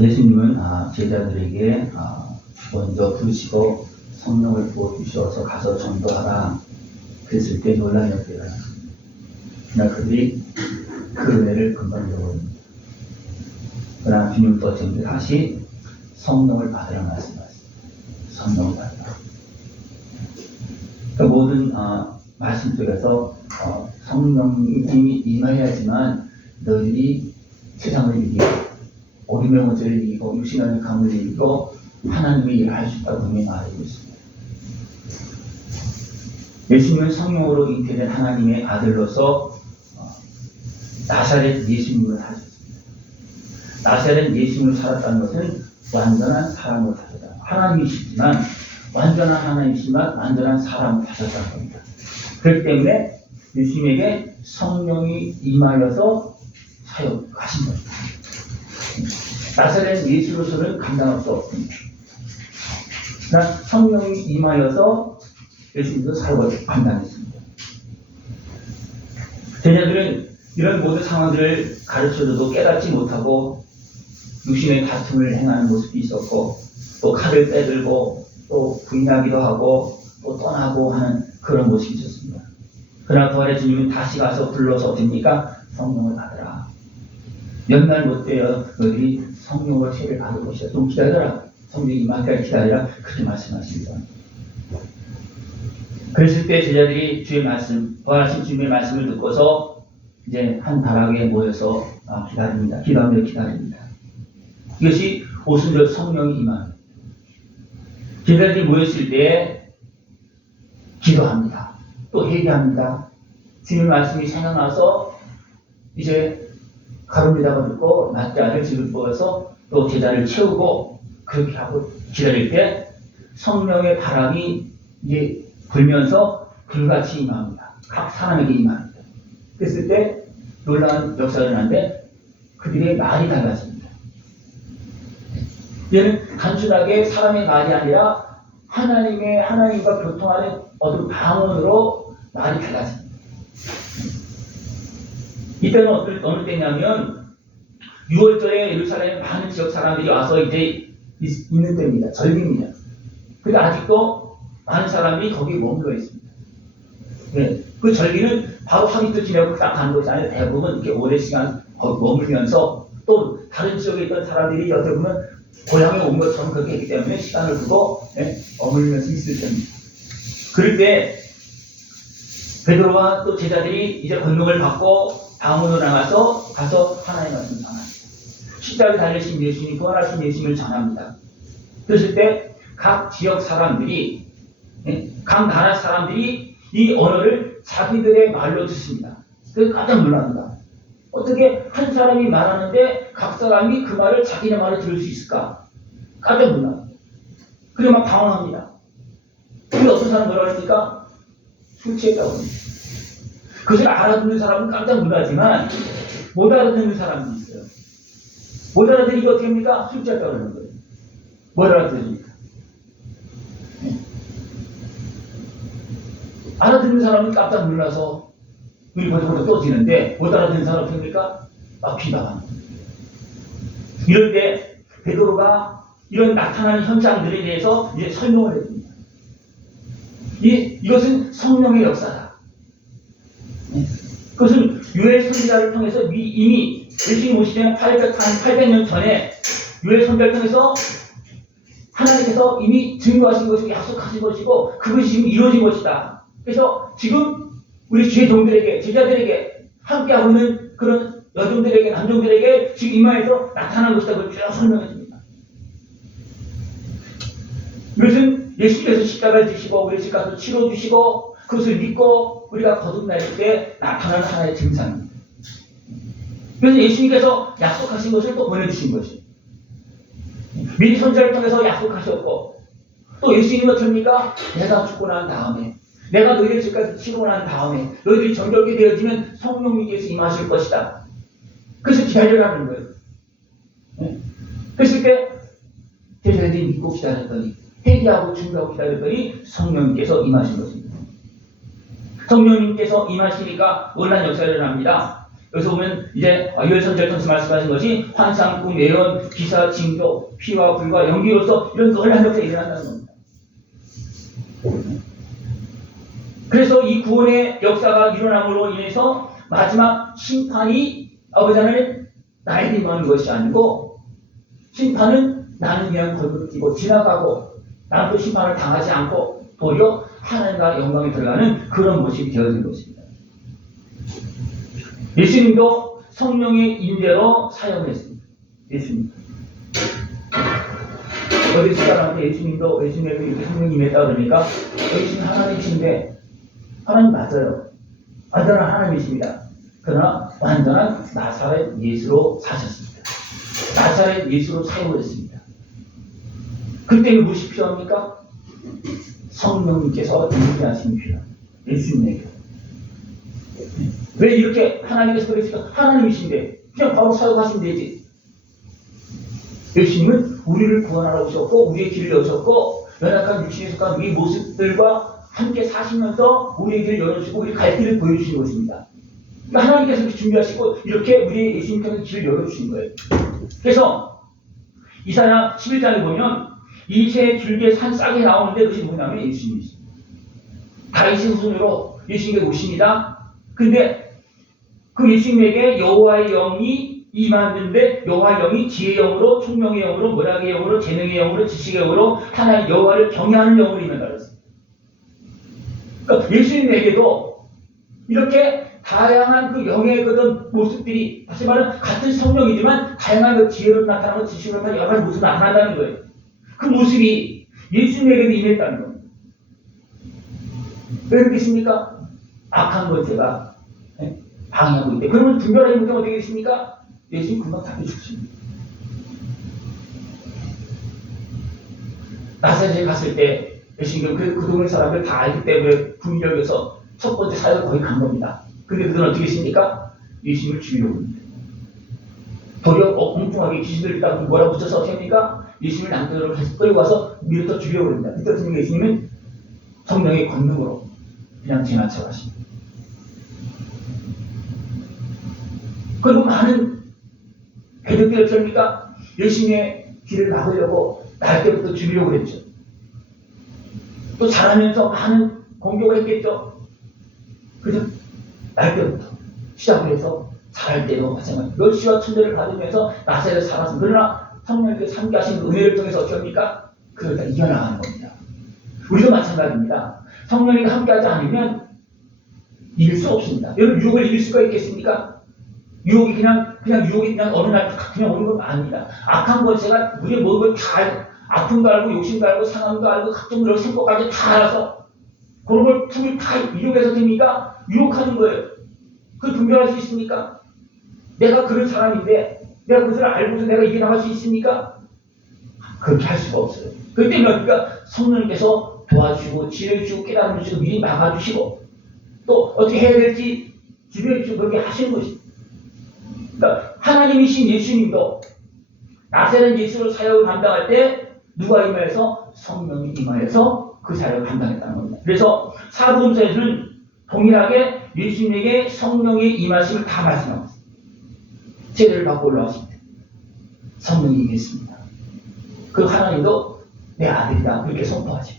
예수님은 제자들에게 먼저 부르시고 성령을 부어주셔서 가서 전도하라 그랬을 때 놀라셨대요. 그러나 그들이 그 은혜를 금방 잃어버립니다. 그러나 주님 또 다시 성령을 받으라 말씀하셨습니다. 성령을 받으라. 그 모든 말씀 속에서 성령님이 임해야지만 너희들이 세상을 이기고 어둠의 문제를 이기고 육신의 강을 이기고 하나님의 일을 할 수 있다고 분명히 말하고 있습니다. 예수님은 성령으로 잉태된 하나님의 아들로서 나사렛 예수님을 하셨습니다. 나사렛 예수님을 살았다는 것은 완전한 사람으로 사셨다. 하나님이시지만 완전한 하나님이시지만 완전한 사람으로 사셨다는 겁니다. 그렇기 때문에 예수님에게 성령이 임하여서 사역하신 겁니다. 나사렛 예수로서는 감당할 수 없습니다. 그러나 성령이 임하여서 예수님도 사역을 감당했습니다. 제자들은 이런 모든 상황들을 가르쳐줘도 깨닫지 못하고 육신의 다툼을 행하는 모습이 있었고 또 칼을 빼들고 또 부인하기도 하고 또 떠나고 하는 그런 모습이 있었습니다. 그러나 부활의 주님은 다시 가서 불러서 됩니까? 성령을 받으라. 몇 날 못 되어 너희들이 성령을 세를 받을 것이다. 좀 기다려라. 성령이 임할 때까지 기다리라. 그렇게 말씀하십니다. 그랬을 때 제자들이 주의 말씀, 부활하신 주님의 말씀을 듣고서 이제 한 다락에 모여서 기다립니다. 기도하며 기다립니다. 이것이 오순절 성령이 임합니다. 제자들이 모였을 때 기도합니다. 또 회개합니다. 주님 말씀이 생각나서 이제 가룟유다가 듣고 낮자를 집을 뽑아서 또 제자를 채우고 그렇게 하고 기다릴 때 성령의 바람이 이제 불면서 불같이 임합니다. 각 사람에게 임합니다. 그랬을 때 놀라운 역사가 일어나는데 그들의 말이 달라집니다. 이제는 단순하게 사람의 말이 아니라 하나님과 교통하는 어떤 방언으로 말이 달라집니다. 이때는 어느 때냐면 6월절에 예루살렘에 많은 지역 사람들이 와서 이제 있는 때입니다. 절기입니다. 근데 아직도 많은 사람이 거기 머물러 있습니다. 네, 그 절기는 바로 하루도 지내고 딱 가는 것이 아니라 대부분 이렇게 오랜 시간 거기 머물면서 또 다른 지역에 있던 사람들이 어떻게 보면 고향에 온 것처럼 그렇게 했기 때문에 시간을 두고 머물면서 있을 겁니다. 그럴 때 베드로와 또 제자들이 이제 권능을 받고 방언으로 나가서 가서 하나님의 말씀을 전합니다. 십자가에 달리신 예수님, 부활하신 예수님을 전합니다. 그랬을 때 각 지역 사람들이, 각 나라 사람들이 이 언어를 자기들의 말로 듣습니다. 그래서 깜짝 놀랍니다. 어떻게 한 사람이 말하는데 각 사람이 그 말을 자기네 말로 들을 수 있을까? 깜짝 놀랍니다. 그래 막 당황합니다. 근데 어떤 사람 뭐라 그러니까? 술 취했다고 합니다. 그것을 알아듣는 사람은 깜짝 놀라지만 못 알아듣는 사람도 있어요. 못 알아듣는 어떻게 합니까? 술 취했다고 그러는 거예요. 못 알아듣습니까? 알아듣는 사람은 깜짝 놀라서 눈이 벌떡벌떡 떠지는데 못 알아듣는 사람은 어떻게 합니까? 막 비방합니다. 이럴 때 베드로가 이런 나타나는 현상들에 대해서 이제 설명을 해줍니다. 이것은 성령의 역사다. 그것은 유엘 선지자를 통해서 이미 예수님 오시기 전에 800년 전에 유엘 선지자를 통해서 하나님께서 이미 증거하신 것이고 약속하신 것이고 그것이 지금 이루어진 것이다. 그래서 지금 우리 주의 종들에게 제자들에게 함께하고 있는 그런 여종들에게 남종들에게 지금 임하에서 나타난 것이다. 그걸 쭉 설명해 줍니다. 이것은 예수님께서 십자가를 지시고 우리 집가서 치러 주시고 그것을 믿고 우리가 거듭날 때 나타나는 하나의 증상입니다. 그래서 예수님께서 약속하신 것을 또 보내주신 것이에요. 미리 선지자를 통해서 약속하셨고 또 예수님은 어떻습니까? 내가 죽고 난 다음에 내가 너희들 집까지 치르고 난 다음에 너희들이 정결케 되어지면 성령님께서 임하실 것이다. 그래서 기다려라는 거예요. 그랬을 때 제자들이 믿고 기다렸더니 회개하고 준비하고 기다렸더니 성령님께서 임하신 것입니다. 성령님께서 임하시니까 놀란 역사를 일어납니다. 여기서 보면 이제 유el선지자를 통해서 말씀하신 것이 환상, 꿈, 예언, 기사, 징조, 피와 불과 연기로서 이런 놀라운 역사가 일어난다는 겁니다. 그래서 이 구원의 역사가 일어남으로 인해서 마지막 심판이 아버지 하나님 나에게 임하는 것이 아니고, 심판은 나는 그냥 걸어뛰고 지나가고 나는 또 심판을 당하지 않고 도리어 하나님과 영광에 들어가는 그런 모습이 되어진 것입니다. 예수님도 성령의 임재로 사역을 했습니다. 예수님. 어디 사람한테 예수님에게 이렇게 성령이 임했다 그러니까 예수님 하나님이신데, 하나님 맞아요. 완전한 하나님이십니다. 그러나 완전한 나사렛 예수로 사셨습니다. 나사렛 예수로 사역을 했습니다. 그때는 무엇이 필요합니까? 성령님께서 임재하심이 필요합니다. 예수님에게. 왜 이렇게 하나님께서 그랬을까? 하나님이신데 그냥 바로 사역하시면 되지. 예수님은 우리를 구원하러 오셨고 우리의 길을 여셨고 연약한 육신에 속한 우리 모습들과 함께 사시면서 우리의 길을 열어주시고 우리 갈 길을 보여주시는 것입니다. 그러니까 하나님께서 이렇게 준비하시고 이렇게 우리 예수님께서 길을 열어주신 거예요. 그래서 이사야 11장에 보면 이 새 줄기에 산 싹이 나오는데 그것이 뭐냐면 예수님이십니다. 다윗의 후손으로 예수님께 오십니다. 근데 그 예수님에게 여호와의 영이 임하는데 여호와의 영이 지혜의 영으로, 총명의 영으로, 모략의 영으로, 재능의 영으로, 지식의 영으로 하나님 여호와를 경외하는 영으로 임한다 그랬습니다. 그러니까 예수님에게도 이렇게 다양한 그 영의 그런 모습들이, 다시 말하면 같은 성령이지만 다양한 그 지혜로 나타나고 지식으로 나타나고 여러 가지 모습이 나타난다는 거예요. 그 모습이 예수님에게도 임했다는 겁니다. 왜 그렇겠습니까? 악한 것제가 방해하고 있대. 그러면 분별하지 못하면 어떻게 되겠습니까? 예수님 금방 답해 주십니다. 나사렛에 갔을 때 예수님 그 동네 사람들 다 알기 때문에 분별해서 첫 번째 사역을 거기 간 겁니다. 근데 그들은 어떻게 했습니까? 예수님을 죽이려고 합니다. 도리어 엉뚱하게 귀신들 딱 뭐라 붙여서 어떻게 합니까? 예수님을 남편으로 끌고 와서 밀어서 죽이려고 합니다. 그때 어떻게 예수님은 성령의 권능으로 그냥 지나쳐 가십니다. 그리고 많은 배들들이 어떻게 합니까? 예수님의 길을 막으려고 날 때부터 죽이려고 했죠. 또 자라면서 많은 공격을 했겠죠. 그죠? 날 때부터 시작을 해서 자랄 때도 마찬가지로 멸시와 천대를 받으면서 나사렛에 살았습니다. 그러나 성령님께서 함께 하신 은혜를 통해서 어떻게 합니까? 그걸 다 이겨나가는 겁니다. 우리도 마찬가지입니다. 성령님과 함께하지 않으면 이길 수 없습니다. 여러분 유혹을 이길 수가 있겠습니까? 유혹이 그냥 어느 날 그냥 오는 건 아닙니다. 악한 권세가 우리의 모든 걸 다 아픔도 알고 욕심도 알고 상함도 알고 각종 그런 생각까지 다 알아서 그런 걸 틈을 다 이용해서 됩니까? 유혹하는 거예요. 그걸 분별할 수 있습니까? 내가 그런 사람인데 내가 그것을 알고서 내가 이겨나갈 수 있습니까? 그렇게 할 수가 없어요. 그렇기 때문에 우리가 성령님께서 도와주시고 지혜를 주시고 깨달음을 주시고 미리 막아주시고 또 어떻게 해야 될지 지도해 주시고 그렇게 하시는 것입니다. 그러니까 하나님이신 예수님도 나사렛 예수로 사역을 감당할 때 누가 임하여서? 성령이 임하여서 그 사역을 감당했다는 겁니다. 그래서 사복음서에서는 동일하게 예수님에게 성령의 임하심을 다 말씀하고 있습니다. 세례를 받고 올라왔을 때 성령이 임했습니다. 그 하나님도 내 아들이다 그렇게 선포하지.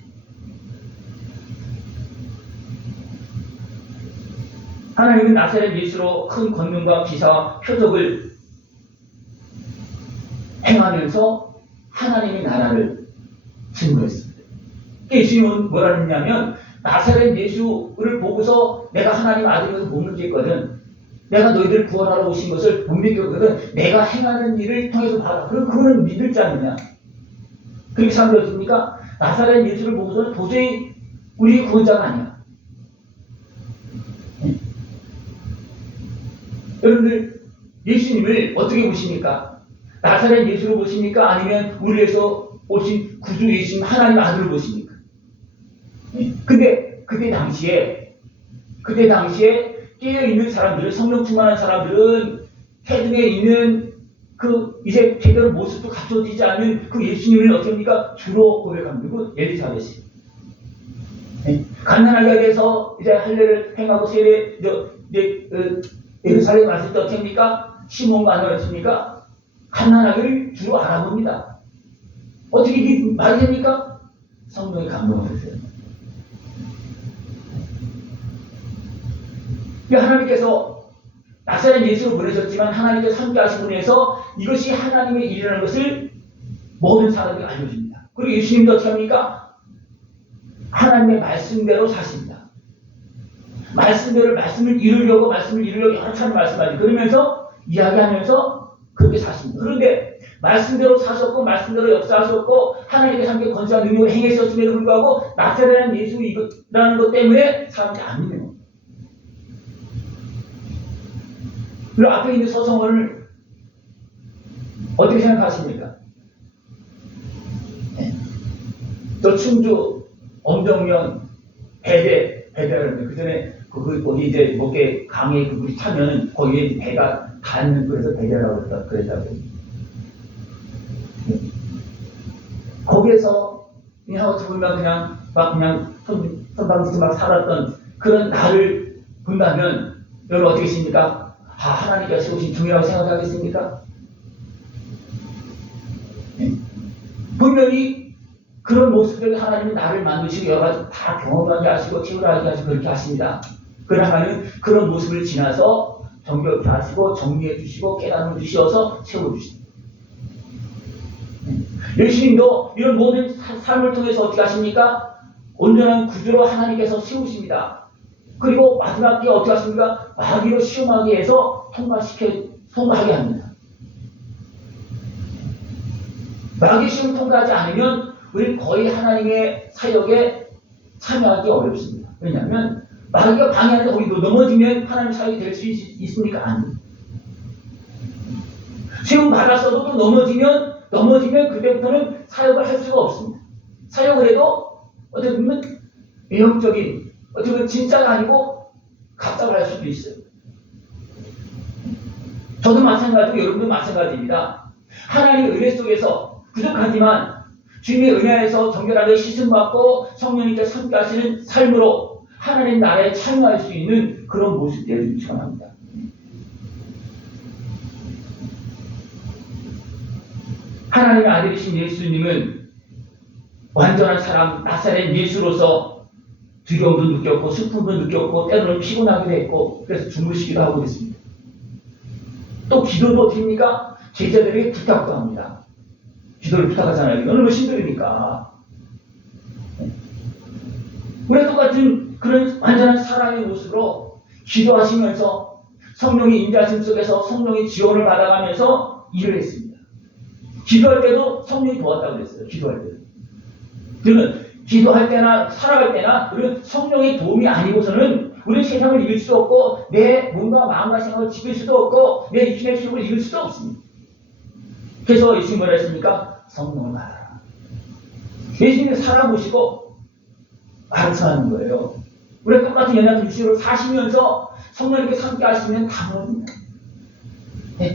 하나님은 나사렛 예수로 큰 권능과 기사와 표적을 행하면서 하나님의 나라를 증거했습니다. 예수님은 뭐라 했냐면 나사렛 예수를 보고서 내가 하나님 아들이라서 못 믿겠거든. 내가 너희들을 구원하러 오신 것을 못 믿겠거든. 내가 행하는 일을 통해서 봐라. 그럼 그거는 믿을 자느냐. 그렇게 사람들이 어떻습니까? 나사렛 예수를 보고서는 도저히 우리 구원자가 아니야. 여러분들 예수님을 어떻게 보십니까? 나사렛 예수를 보십니까? 아니면 우리에서 오신 구주 예수님 하나님 아들을 보십니까? 근데 그때 당시에 깨어있는 사람들, 성령 충만한 사람들은 태중에 있는 그 이제 제대로 모습도 갖춰지지 않은 그 예수님을 어떻게 합니까? 주로 고백합니다. 그 엘리사벳이 가난하게 돼서 이제 할례를 행하고 세례 예루살렘 왔을 때 어떻게 합니까? 시몬과 안나였습니까? 갓난아기를 주로 알아봅니다. 어떻게 이게 말이 됩니까? 성령이 감동을 했어요. 하나님께서 나사렛 예수를 보내셨지만 하나님께서 함께하신 분에서 이것이 하나님의 일이라는 것을 모든 사람들이 알려줍니다. 그리고 예수님도 어떻게 합니까? 하나님의 말씀대로 사십니다. 말씀대로 말씀을 이루려고 여러 차례 말씀하지. 그러면서 이야기하면서 그렇게 사십니다. 그런데 말씀대로 사셨고 말씀대로 역사하셨고 하나님께서 함께 권세와 능력을 행하셨음에도 불구하고 나사렛 예수라는 것 때문에 사람들이 안 믿는 겁니다. 그리고 앞에 있는 서성원을 어떻게 생각하십니까? 네. 저 충주 엄정면 배대라는데 그 전에 거기 이제 뭐게 강에 그 물이 차면은 거기에 배가 닿는 그래서 배대라고 그랬다고. 네. 거기에서 그냥 어떻게 보면 그냥 선방지지 막 살았던 그런 나를 본다면 여러분 어떻게 계십니까? 하나님께서 세우신 중이라고 생각하겠습니까? 네. 분명히 그런 모습을 하나님이 나를 만드시고 여러 가지 다 경험하게 하시고 채우하게 하시고 그렇게 하십니다. 그러나 하나님은 그런 모습을 지나서 정결케 하시고 정리해 주시고 깨달음을 주셔서 채워주십니다. 예수님도 이런 모든 삶을 통해서 어떻게 하십니까? 온전한 구주로 하나님께서 세우십니다. 그리고 마지막 때 어떻게 하십니까? 마귀로 시험하게 해서 통과하게 합니다. 마귀 시험 통과하지 않으면 우리는 거의 하나님의 사역에 참여하기 어렵습니다. 왜냐하면 마귀가 방해하는데 우리도 넘어지면 하나님 사역이 될 수 있습니까? 아닙니다. 시험 받았어도 또 넘어지면 그때부터는 사역을 할 수가 없습니다. 사역을 해도 어떻게 보면 외형적인 어떻게 보면 진짜가 아니고 가짜를 할 수도 있어요. 저도 마찬가지고 여러분도 마찬가지입니다. 하나님의 은혜 속에서 부족하지만 주님의 은혜에서 정결하게 씻음받고 성령님께서 함께 하시는 삶으로 하나님 나라에 참여할 수 있는 그런 모습들을 축원합니다. 하나님의 아들이신 예수님은 완전한 사람 나사렛 예수로서 두려움도 느꼈고 슬픔도 느꼈고 때로는 피곤하기도 했고 그래서 주무시기도 하고 그랬습니다. 또 기도도 드립니까? 제자들에게 부탁도 합니다. 기도를 부탁하잖아요. 너무 힘들으니까. 우리가 똑같은 그런 완전한 사람의 모습으로 기도하시면서 성령의 인자심 속에서 성령의 지원을 받아가면서 일을 했습니다. 기도할 때도 성령이 도왔다고 그랬어요. 기도할 때도. 그러면 기도할 때나 살아갈 때나 우리는 성령의 도움이 아니고서는 우리는 세상을 이길 수 없고 내 몸과 마음과 생각을 지킬 수도 없고 내 육신의 힘을 이길 수도 없습니다. 그래서 예수님이 뭐라 했습니까? 성령을 말하라. 예수님이 살아보시고 말씀하는 거예요. 우리가 똑같은 연약한 육신으로 사시면서 성령님께서 함께 하시면 당연합니다.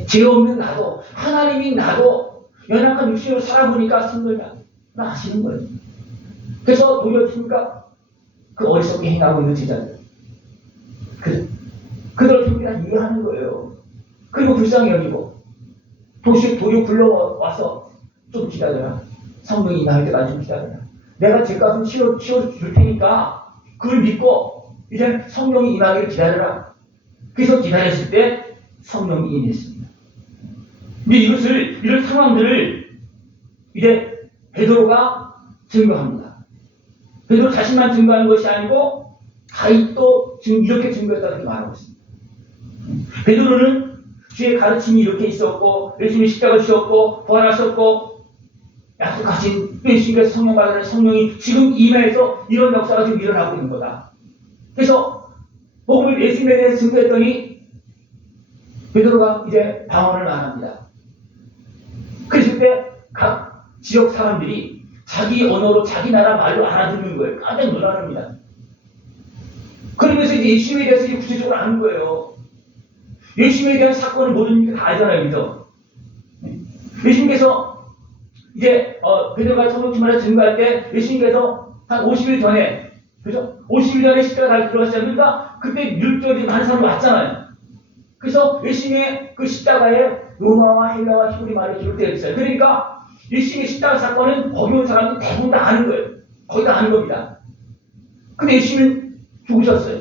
죄 없는 나도 하나님이 나도 연약한 육신으로 살아보니까 힘들다 하시는 거예요. 그래서 도리어 어떻습니까? 그 어리석게 행하고 있는 제자들. 그들 temp이라 이해하는 거예요. 그리고 불쌍히 여기고 도리어 불러와서 좀 기다려라. 성령이 임할 때까지 좀 기다려라. 내가 죄값은 치워줄 테니까 그걸 믿고 이제 성령이 임하기를 기다려라. 그래서 기다렸을 때 성령이 임했습니다. 근데 이런 상황들을 이제 베드로가 증거합니다. 베드로 자신만 증거하는 것이 아니고 다윗도 지금 이렇게 증거했다고 말하고 있습니다. 베드로는 주의 가르침이 이렇게 있었고 예수님이 십자가를 지었고 부활하셨고 약속하신 예수님께서 성령 받으는 성령이 지금 임해서 이런 역사가 지금 일어나고 있는 거다. 그래서 복음을 예수님에 대해서 증거했더니 베드로가 이제 방언을 말합니다. 그랬을 때 각 지역 사람들이 자기 언어로 자기 나라 말로 알아듣는 거예요. 깜짝 놀랍니다. 그러면서 이제 예수님에 대해서 이제 구체적으로 아는 거예요. 예수님에 대한 사건을 모든 다 알잖아요. 그죠? 예수님께서 이제 베드로가 성령 충만을 증거할 때 예수님께서 한 50일 전에 그죠? 50일 전에 십자가 달 들어갔잖아요. 그러니까 그때 율법이 많은 사람이 왔잖아요. 그래서 예수님의 그 십자가에 로마와 헬라와 히브리 말로 기록되어 있어요. 그러니까 예수님의 십자가 사건은 거기 온 사람들이 대부분 다 아는 거예요. 거의 다 아는 겁니다. 근데 예수님은 죽으셨어요.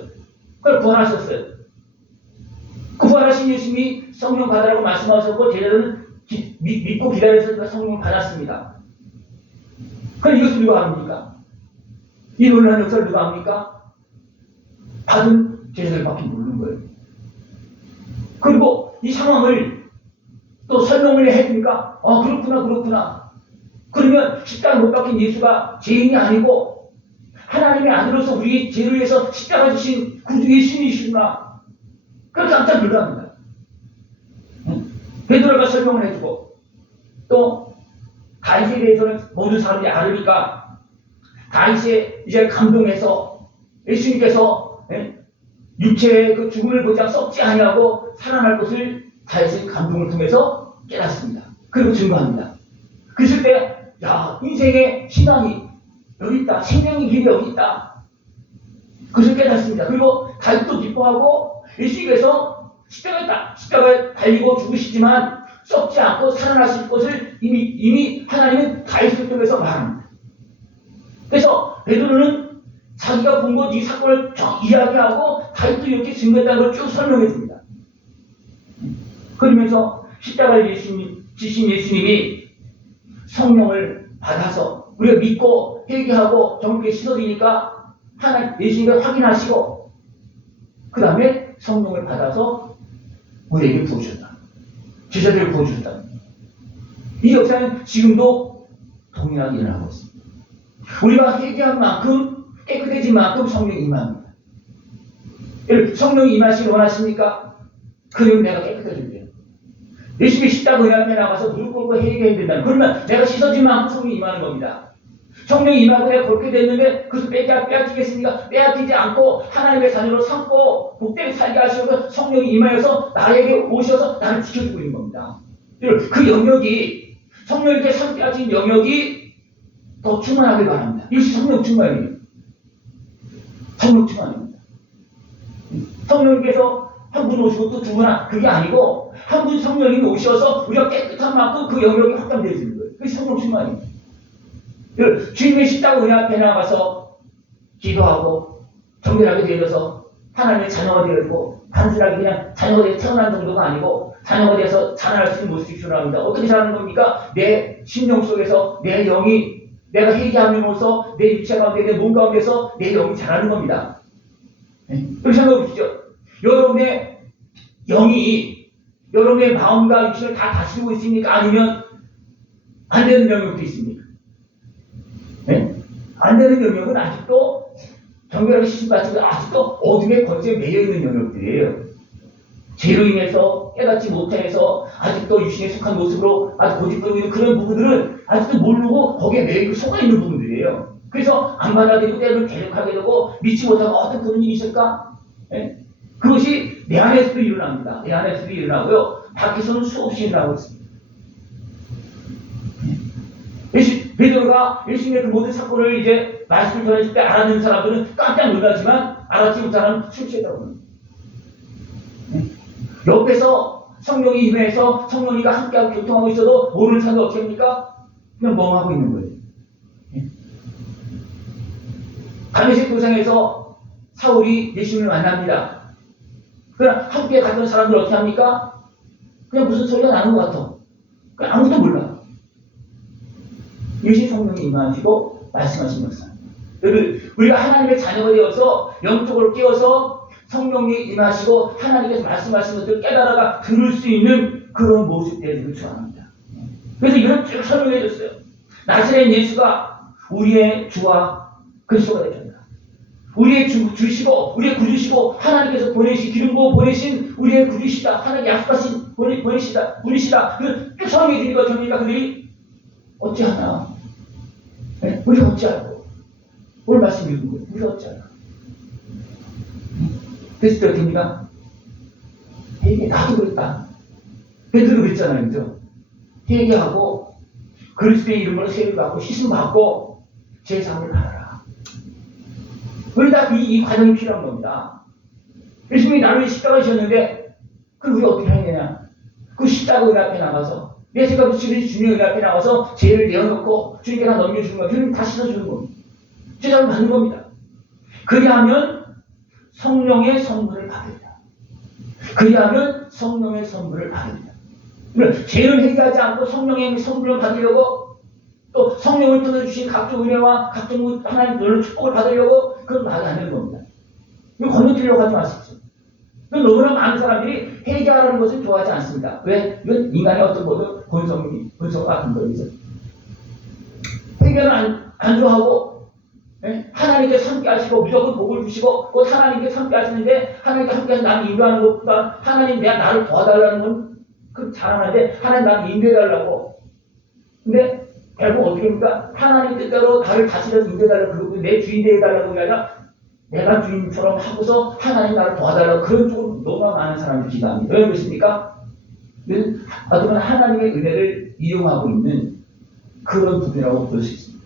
그걸 부활하셨어요. 그 부활하신 예수님이 성령 받으라고 말씀하셨고 제자들은 믿고 기다렸으니까 성령 받았습니다. 그럼 이것을 누가 합니까? 이 놀라운 역사를 누가 합니까? 받은 제자들밖에 모르는 거예요. 그리고 이 상황을 또 설명을 해주니까 그렇구나. 그러면 십자가 못 박힌 예수가 죄인이 아니고 하나님의 아들로서 우리 죄를 위해서 십자가 지신 구주 예수님이시구나. 그렇게 깜짝 놀랍니다. 베드로가 설명을 해주고 또 다윗에 대해서는 모든 사람들이 알으니까 다윗의 이제 감동해서 예수님께서 육체의 그 죽음을 보자 썩지 아니하고 살아날 것을 다윗의 감동을 통해서 깨닫습니다. 그리고 증거합니다. 그랬을 때 인생의 희망이 여기 있다. 생명의 길이 여기 있다. 그것을 깨닫습니다. 그리고 다윗도 기뻐하고 예수님께서 십자가에 달리고 죽으시지만 썩지 않고 살아나실 것을 이미 하나님은 다윗을 통해서 말합니다. 그래서 베드로는 자기가 본 것 이 사건을 이야기하고 다윗도 이렇게 증거했다는 걸 쭉 설명해 줍니다. 그러면서 십자가를 지신 예수님이 성령을 받아서 우리가 믿고 회개하고 정직하게 씻어지니까 하나님 예수님을 확인하시고 그 다음에 성령을 받아서 우리에게 부어주셨다. 제자들을 부어주셨다. 이 역사는 지금도 동일하게 일어나고 있습니다. 우리가 회개한 만큼 깨끗해진 만큼 성령이 임합니다. 성령이 임하시길 원하십니까? 그러면 내가 깨끗해질게요. 예수님이 십자가 의 앞에 나가서 무릎 꿇고 회개해야 된다. 그러면 내가 씻어진 만큼 성령이 임하는 겁니다. 성령이 임하고 내가 그렇게 됐는데 그것을 빼앗기겠습니까? 빼앗기지 않고 하나님의 자녀로 삼고 복되게 살게 하시고 성령이 임하여서 나에게 오셔서 나를 지켜주고 있는 겁니다. 그 영역이 성령님께 함께 하신 영역이 더 충만하길 바랍니다. 이것이 성령 충만이에요. 성령 충만입니다. 성령님께서 한 분 오시고 또 두 분 그게 아니고 한 분 성령님이 오셔서 우리가 깨끗한 만큼 그 영역이 확장되어지는 거예요. 그게 성령 충만입니다. 주님의 십자가 의 앞에 나가서 기도하고 정결하게 되어서 하나님의 자녀가 되어지고 단순하게 그냥 자녀가 되어 태어난 정도가 아니고 자녀가 되어서 자라날 수 있는 모습이 필요합니다. 어떻게 자라는 겁니까? 내 심령 속에서 내 영이 내가 회개함으로써 내 육체 가운데 내 몸 가운데서 내 영이 자라는 겁니다. 그렇게 생각해 보시죠. 여러분의 영이 여러분의 마음과 육신을 다 다스리고 있습니까? 아니면 안 되는 영역도 있습니까? 안 되는 영역은 아직도 정결하게 시신받지도 아직도 어둠의 권세에 매여있는 영역들이에요. 죄로 인해서 깨닫지 못해서 아직도 육신에 속한 모습으로 아주 고집부리고 있는 그런 부분들은 아직도 모르고 거기에 매여 속아있는 부분들이에요. 그래서 안 받아들이고 때로는 계속하게 되고 믿지 못하고 어떤 그런 일이 있을까? 그것이 내 안에서도 일어납니다. 내 안에서도 일어나고요. 밖에서는 수없이 일어나고 있습니다. 베드로가 예수님의 그 모든 사건을 이제 말씀을 전했을 때 알아듣는 사람들은 깜짝 놀라지만 알아듣지 못하는 술 취했다고 합니다. 옆에서 성령이 임해서 성령이가 함께하고 교통하고 있어도 모르는 사람이 어떻게 합니까? 그냥 멍하고 있는 거예요. 다메섹 도상에서 사울이 예수님을 만납니다. 그럼 함께 갔던 사람들 어떻게 합니까? 그냥 무슨 소리가 나는 것 같아. 그냥 아무도 몰라. 이것이 성령이 임하시고 말씀하신 것입니다. 우리가 하나님의 자녀가 되어서 영적으로 깨어서 성령이 임하시고 하나님께서 말씀하신 것들을 깨달아가 들을 수 있는 그런 모습 되기를 축원합니다. 그래서 이런 쭉 설명해 줬어요. 나사렛 예수가 우리의 주와 그리스도가 되셨다. 우리의 주시고 우리의 구주시고 하나님께서 기름 부어 보내신 우리의 구주시다. 하나님 약속하신 보내시다. 분이시다. 쭉 설명해 주니까 전니까 그들이 어찌하나? 우리가 어찌하고? 오늘 말씀 읽은 거예요. 우리가 어찌하나? 그랬을 때 어떻게 됩니까? 나도 그랬다. 베드로 그랬잖아요. 그죠? 회개하고 그리스도의 이름으로 세례를 받고 씻음 받고 제사함을 받아라. 우리 다 이 과정이 필요한 겁니다. 예수님이 나를 십자가에 지셨는데 그럼 우리 어떻게 해야 되냐? 그 십자가 은 앞에 나가서 내 생각도 주님의 은 앞에 나가서 죄를 내어놓고 주님께 다 넘겨주는 거예요. 주님 다 씻어주는 겁니다. 제자를 받는 겁니다. 그리하면 성령의 선물을 받으리라. 그리하면 성령의 선물을 받으리라. 죄를 해결하지 않고 성령의 선물을 받으려고 또 성령을 통해 주신 각종 은혜와 각종 하나님의 축복을 받으려고 그건 말이 안 되는 겁니다. 이거 건너뛰려고 하지 마십시오. 너무나 많은 사람들이 회개하라는 것을 좋아하지 않습니다. 왜? 이건 인간의 어떤 모든 본성 같은 거죠. 회개는 안 좋아하고, 예? 하나님께서 함께 하시고, 무조건 복을 주시고, 곧 하나님께서 함께 하시는데, 하나님께 함께 하셔서 나를 인도하는 것보다, 하나님 나를 도와달라는 건, 그 잘하는데, 하나님 나를 인도해달라고. 근데, 결국 어떻게 합니까? 하나님 뜻대로 나를 다스려서 인도해달라고, 그러고 내 주인 되어달라고 하게 아니라, 내가 주인처럼 하고서 하나님 나를 도와달라고 그런 쪽으로 너무나 많은 사람들이 기도합니다. 왜 그렇습니까? 어떤 하나님의 은혜를 이용하고 있는 그런 부분이라고 볼 수 있습니다.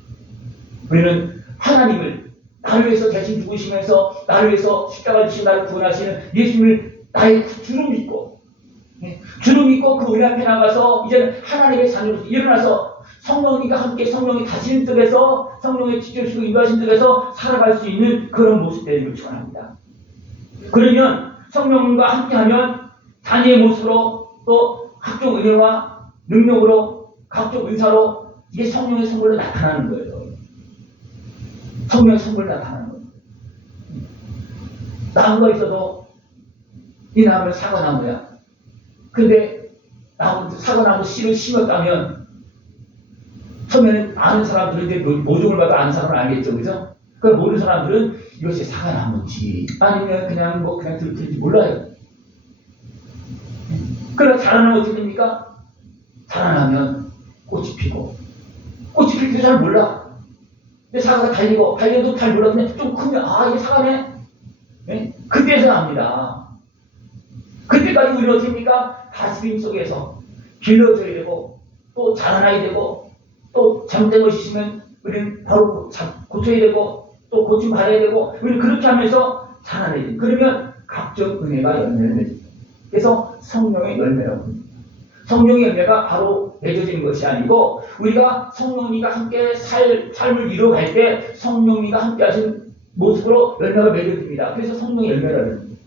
우리는 하나님을 나를 위해서 대신 죽으시면서 나를 위해서 십자가 지신 나를 구원하시는 예수님을 나의 주로 믿고 주로 믿고 그 은혜 앞에 나가서 이제는 하나님의 자녀로서 일어나서 성령님과 함께 성령의 다스림 속에서 성령의 지켜주시고 인도하신 속에서 살아갈 수 있는 그런 모습 되기를 축원합니다. 그러면 성령님과 함께하면 자녀의 모습으로 또 각종 은혜와 능력으로 각종 은사로 이게 성령의 선물로 나타나는 거예요. 성령의 선물로 나타나는 거예요. 나무가 있어도 이 나무는 사과나무야. 근데 사과나무 씨를 심었다면 처음에는 아는 사람들은 이제 모종을 봐도 아는 사람은 알겠죠, 그죠? 그러니까 모르는 사람들은 이것이 사과나무인지 아니면 그냥 그냥 들을지 몰라요. 그러나 자라나면 어떻게 됩니까? 자라나면 꽃이 피고 꽃이 필 때 잘 몰라. 근데 사과가 달려도 잘 몰라. 근데 좀 크면 이게 사과네. 네? 그때서 납니다. 그때까지 우리는 어떻게 합니까? 다스림 속에서 길러져야 되고 또 자라나야 되고 또 잘못된 것이 있으면 우리는 바로 고쳐야 되고 또 고침 받아야 되고 우리는 그렇게 하면서 자라나야 돼요. 그러면 각종 은혜가 열매를 맺습니다. 그래서 성령의 열매라고 합니다. 성령의 열매가 바로 맺어지는 것이 아니고 우리가 성령님과 함께 삶을 이루어갈 때 성령님과 함께 하신 모습으로 열매가 맺어집니다. 그래서 성령의 열매라고 합니다.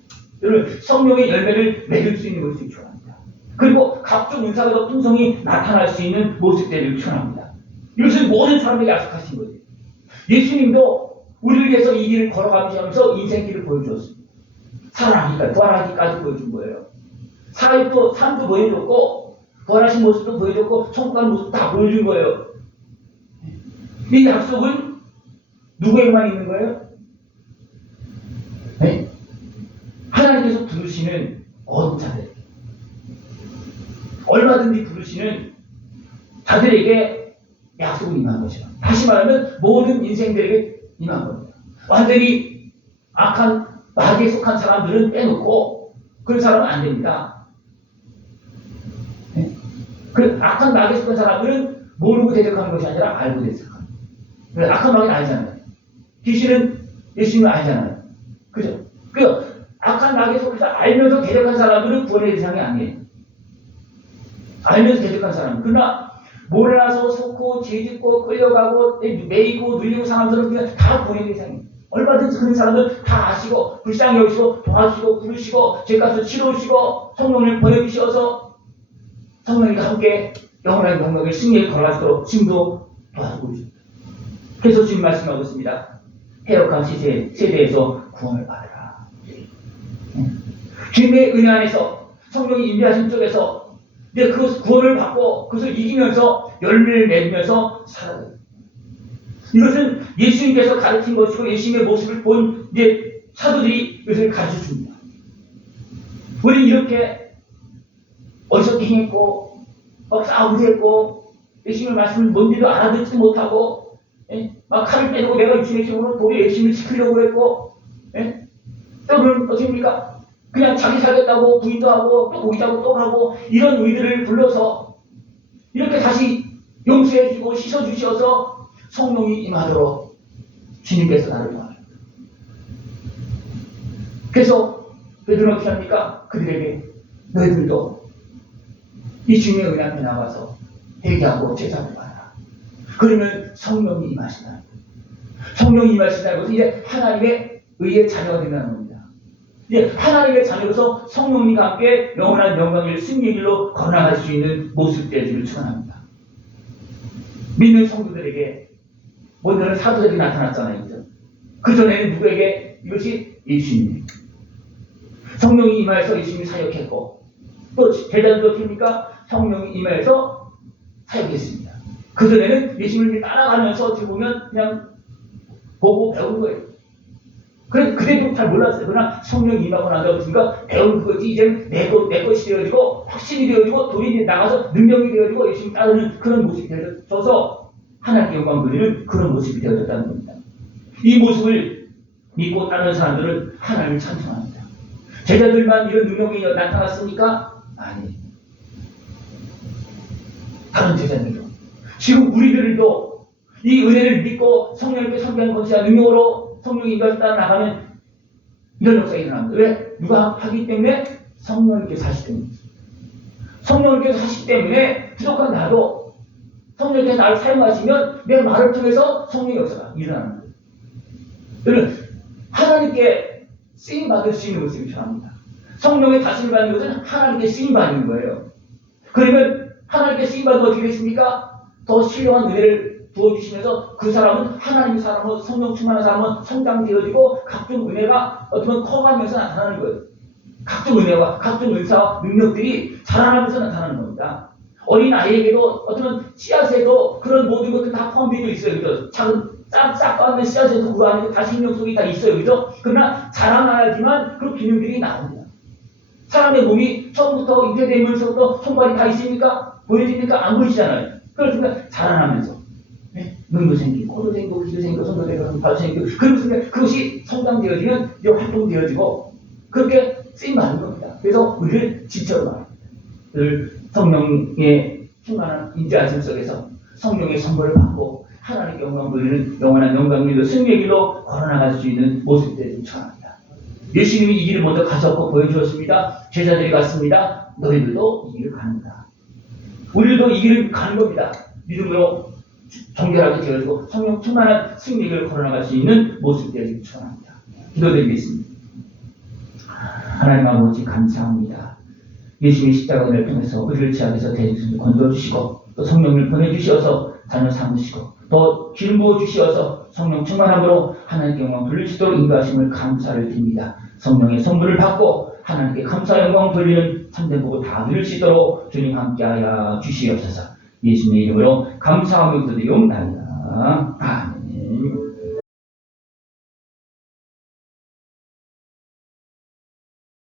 여러분 성령의 열매를 맺을 수 있는 것이 중요합니다. 그리고 각종 은사가 더 풍성히 나타날 수 있는 모습들을 추천합니다. 이것은 모든 사람에게 약속하신 거예요. 예수님도 우리를 위해서 이 길을 걸어가면서 인생길을 보여주었습니다. 살아나기까지, 부활하기까지 보여준 거예요. 삶도 보여줬고, 부활하신 모습도 보여줬고, 성공하는 모습도 다 보여준 거예요. 이 약속은 누구에게만 있는 거예요? 네? 하나님께서 부르시는 어떤 자들, 얼마든지 부르시는 자들에게 약속을 임한 것이죠. 다시 말하면 모든 인생들에게 임한 겁니다. 완전히 악한 마귀에 속한 사람들은 빼놓고 그런 사람은 안 됩니다. 네? 그 악한 마귀에 속한 사람들은 모르고 대적하는 것이 아니라 알고 대적합니다. 악한 마귀는 알잖아요. 귀신은 예수님을 알잖아요. 그죠? 그 악한 마귀에 속해서 알면서 대적한 사람들은 구원의 대상이 아니에요. 알면서 대적한 사람. 그러나 몰라서 속고 죄짓고 끌려가고 매이고 눌리고 사람들은 다 구원의 대상이에요. 얼마든지 그런 사람들 다 아시고 불쌍히 여기시고 도와주시고 부르시고 죄값을 치러주시고 성령을 보내주셔서 성령과 함께 영원한 경력을 승리에 걸어가도록 지금도 도와주고 있습니다. 그래서 주님 말씀하고 있습니다. 해역한 세대에서 구원을 받으라. 주님의 은혜 안에서 성령이 임재하신 쪽에서 이제 그 구원을 받고 그것을 이기면서 열매를 맺으면서 살아가요. 이것은 예수님께서 가르친 것이고 예수님의 모습을 본 이제 사도들이 이것을 가르쳐 줍니다. 우리는 이렇게 어리석게 행했고 막 싸우기도 했고 예수님의 말씀을 뭔지도 알아듣지 못하고 막 칼을 빼고 내가 예수님의 식으로 도리 예수님을 지키려고 했고 또 그럼 어떻습니까? 그냥 자기 살겠다고 부인도 하고 또 고기자고 또 하고 이런 우리들을 불러서 이렇게 다시 용서해주고 씻어주셔서 성령이 임하도록 주님께서 나를 도와줍니다. 그래서 베드로는 어떻게 합니까? 그들에게 너희들도 이 주님의 은혜 앞에 나와서 회개하고 제사를 받아라. 그러면 성령이 임하시다. 성령이 임하시다는 것은 이제 하나님의 의의 자녀가 된다는 겁니다. 이제 하나님의 자녀로서 성령님과 함께 영원한 영광의 승리의 길로 걸어나갈 수 있는 모습 되기를 축원합니다. 믿는 성도들에게 오늘은 사도들이 나타났잖아요. 그죠? 그전에는 누구에게? 이것이 예수님. 성령이 임하여서 예수님이 사역했고 또 제자들도 어떻습니까? 성령이 임하여서 사역했습니다. 그전에는 예수님을 따라가면서 어떻게 보면 그냥 보고 배운 거예요. 그래도 잘 몰랐어요. 그러나 성령이 임하고 나서 어떻습니까? 배운 그것이 이제 내 것이 되어지고 확신이 되어지고 돈이 나가서 능력이 되어지고 예수님 따르는 그런 모습이 되어져서 하나님께 영광 돌리는 그런 모습이 되어졌다는 겁니다. 이 모습을 믿고 따르는 사람들은 하나님을 찬송합니다. 제자들만 이런 능력이 나타났습니까? 아니. 다른 제자들도. 지금 우리들도 이 은혜를 믿고 성령님께 섬기는 것이야 능력으로 성령이 임하셨다 나가면 이런 역사가 일어납니다. 왜? 누가 하기 때문에? 성령님께서 하시기 때문에. 성령님께서 하시기 때문에 부족한 나도 성령님께서 나를 사용하시면 내 말을 통해서 성령의 역사가 일어나는 거예요. 여러분, 하나님께 쓰임받을 수 있는 모습이 필요합니다. 성령의 다스림을 받는 것은 하나님께 쓰임받는 거예요. 그러면 하나님께 쓰임받으면 어떻게 되십니까? 더 신령한 은혜를 부어주시면서 그 사람은 하나님의 사람으로 성령 충만한 사람은 성장되어지고 각종 은혜가 어쩌면 커가면서 나타나는 거예요. 각종 은혜와 각종 은사와 능력들이 자라나면서 나타나는 겁니다. 어린 아이에게도 어쩌면 씨앗에도 그런 모든 것들 다 포함되어 있어요. 그죠? 작은 싹 까면 씨앗에도 그 안에 다 생명 속이 다 있어요. 그죠? 그러나 자라나야지만 그런 기능들이 나옵니다. 사람의 몸이 처음부터 잉태되면서부터 손발이 다 있습니까? 보여집니까? 안 보이시잖아요. 그렇습니까? 자라나면서 눈도 생기고, 코도 생기고, 귀도 생기고, 손도 생기고, 발도 생기고, 그렇습니까? 그것이 성장되어지면 이제 활동되어지고, 그렇게 쓰임받는 겁니다. 그래서 우리를 지적으로 말합니다. 성령의 충만한 인자하심 속에서 성령의 선물을 받고, 하나님께 영광 돌리는 영원한 영광길로 승리의 길로 걸어나갈 수 있는 모습들을 축원합니다. 예수님이 이 길을 먼저 가셨고 보여주었습니다. 제자들이 갔습니다. 너희들도 이 길을 가는다. 우리도 이 길을 가는 겁니다. 믿음으로 정결하게 되어지고 성령 충만한 승리를 걸어나갈 수 있는 모습 되기를 축원합니다. 기도드리겠습니다. 하나님 아버지 감사합니다. 예수님의 십자가를 통해서 우리를 죄악에서 대주시고 건져주시고 또 성령을 보내주시어서 자녀 삼으시고 또 기름 부어주시어서 성령 충만함으로 하나님께 영광 돌릴 수 있도록 인도하심을 감사를 드립니다. 성령의 선물을 받고 하나님께 감사 영광 돌리는 참된 복을 다 누릴 수 있도록 주님 함께하여 주시옵소서. 예수님의 이름으로 감사하며 기도드리옵나이다.